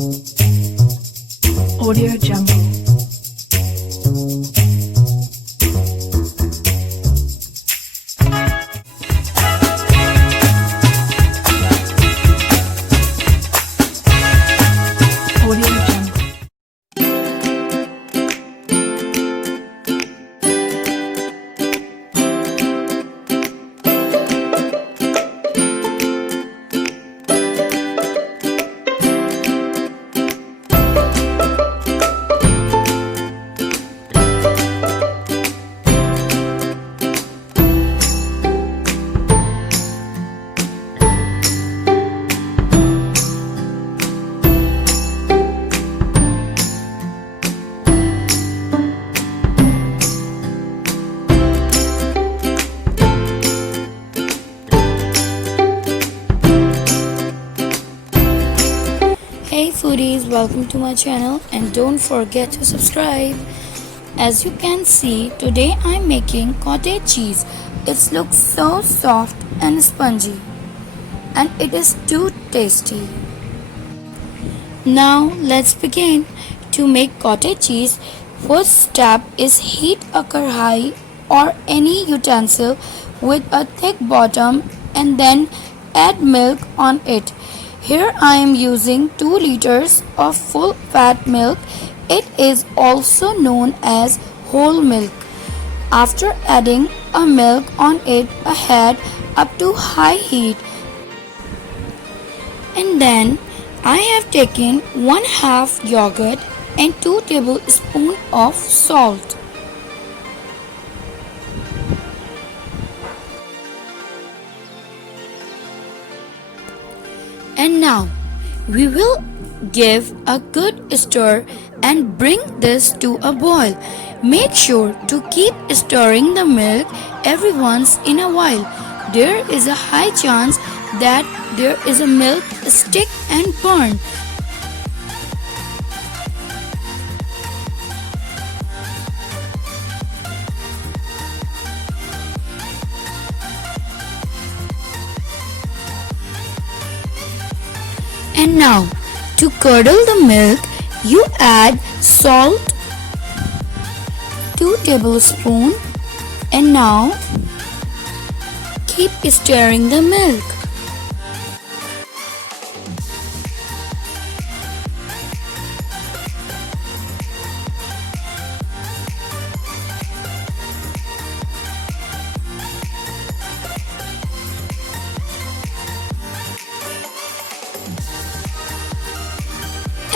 Audio Jungle. Audio Jungle. Hey foodies, welcome to my channel and don't forget to subscribe. As you can see, today I'm making cottage cheese. It looks so soft and spongy and it is too tasty. Now let's begin. To make cottage cheese, first step is heat a kadhai or any utensil with a thick bottom and then add milk on it. Here I am using 2 liters of full fat milk. It is also known as whole milk. After adding a milk on it, add up to high heat. And then I have taken 1/2 yogurt and 2 tablespoons of salt. And now we will give a good stir and bring this to a boil. Make sure to keep stirring the milk every once in a while. There is a high chance that there is a milk stick and burn. And now, to curdle the milk, you add salt 2 tablespoons and now keep stirring the milk.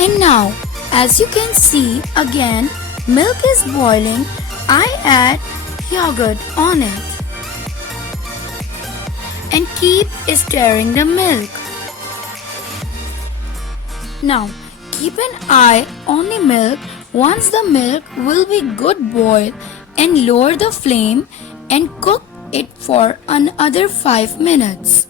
And now, as you can see, again milk is boiling. I add yogurt on it and keep stirring the milk. Now keep an eye on the milk. Once the milk will be good boil and lower the flame and cook it for another 5 minutes.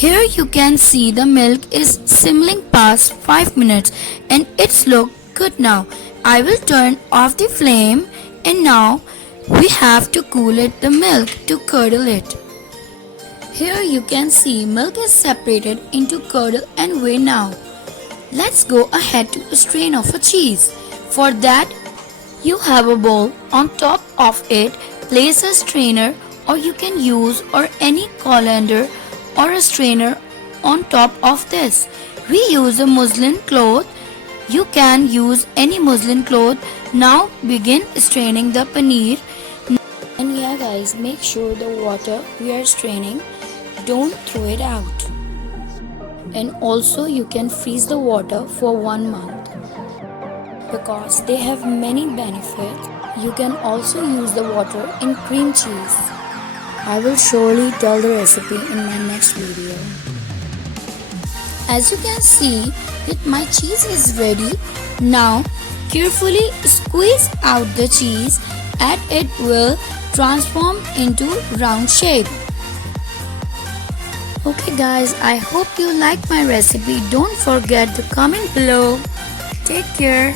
Here you can see the milk is simmering past 5 minutes and it's look good now. I will turn off the flame and now we have to cool the milk to curdle it. Here you can see milk is separated into curdle and whey now. Let's go ahead to strain off a cheese. For that you have a bowl. On top of it place a strainer or you can use or any colander or a strainer on top of this. We use a muslin cloth. You can use any muslin cloth. Now begin straining the paneer. And yeah guys, make sure the water we are straining, don't throw it out. And also you can freeze the water for 1 month because they have many benefits. You can also use the water in cream cheese. I will surely tell the recipe in my next video. As you can see that my cheese is ready. Now carefully squeeze out the cheese and it will transform into round shape. Okay guys, I hope you like my recipe. Don't forget to comment below. Take care.